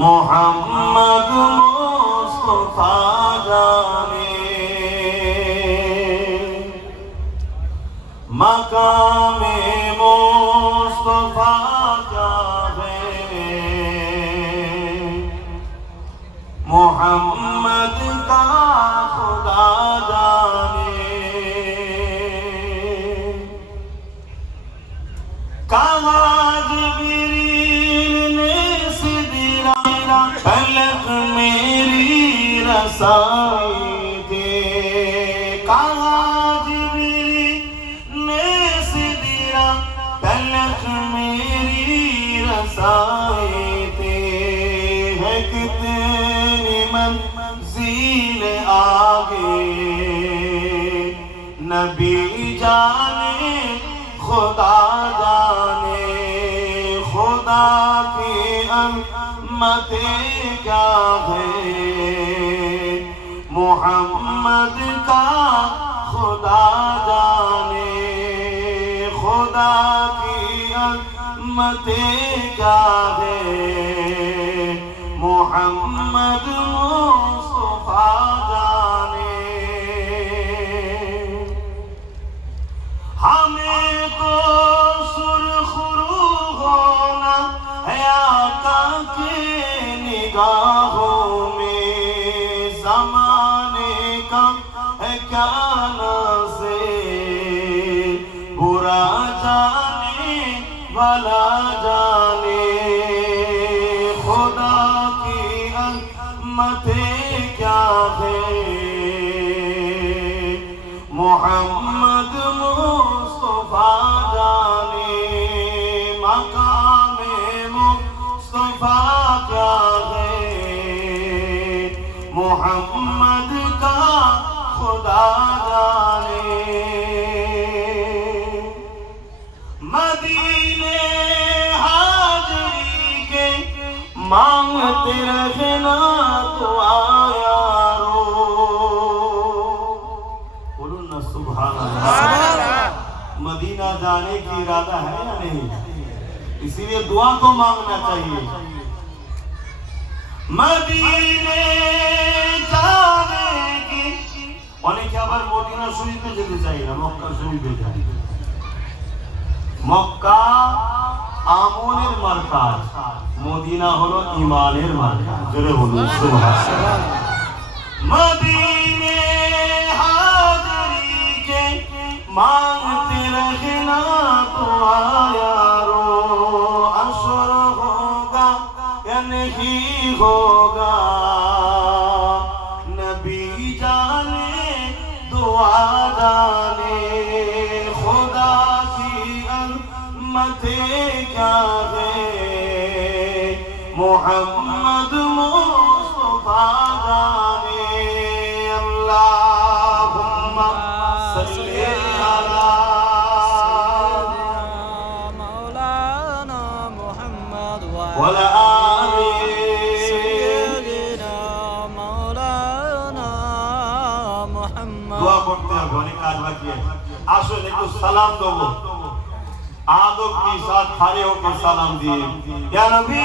মোহাম্মদ মুস্তাফা জানে মাকামে মুস্তাফা জানে মোহাম্মদ का खुदा जाने कहा जिब्रील ने सिदरा फलक मेरी रसाई दे कहा जिब्रील ने सिदरा फलक मेरी रसाई दे है कितनी मंजिल आगे नबी जाने खुदा जाने खुदा की अम्मतें क्या है मोहम्मद का खुदा जाने खुदा की अम्मतें क्या है मोहम्मद मुस्तफा जाने हमें तो सुरखरू होना है आका के निगाहों में ज़माने का है क्या नाज़े बुरा जाने वाला जाने खुदा की अम्मतें क्या है मोहम्मद मुस्तफा जाने मकामे मुस्तफा क्या है मोहम्मद का खुदा जाने मदीने हाजरी के मांगते रहना दुआ यारो बोलो ना सुभान अल्लाह मदीना जाने की इरादा है या नहीं इसीलिए दुआ तो मांगना चाहिए मदीने जाने की অনেকে আবার মদিনা শরীফে যেতে চায় না মক্কা শরীফে যায় মক্কা আমলের মারকাজ মদিনা হলো ঈমানের মারকাজ জোরে বলুন সুবহানাল্লাহ मदीने हाजरी के मांगते रहना दुआ यारो असर होगा या नहीं होगा नबी जाने दुआ जाने खुदा की अम्मतें क्या है मोहम्मद मुस्तफा जाने अल्लाहुम्मा सल्ली अला मौलाना मुहम्मद वला आली सय्यिदना मौलाना मुहम्मद दुआ करते हैं অনেক কাজ বাকি আছে আসুন একটু সালাম দেবো आदब के साथ खड़े होकर सलाम दिए या नबी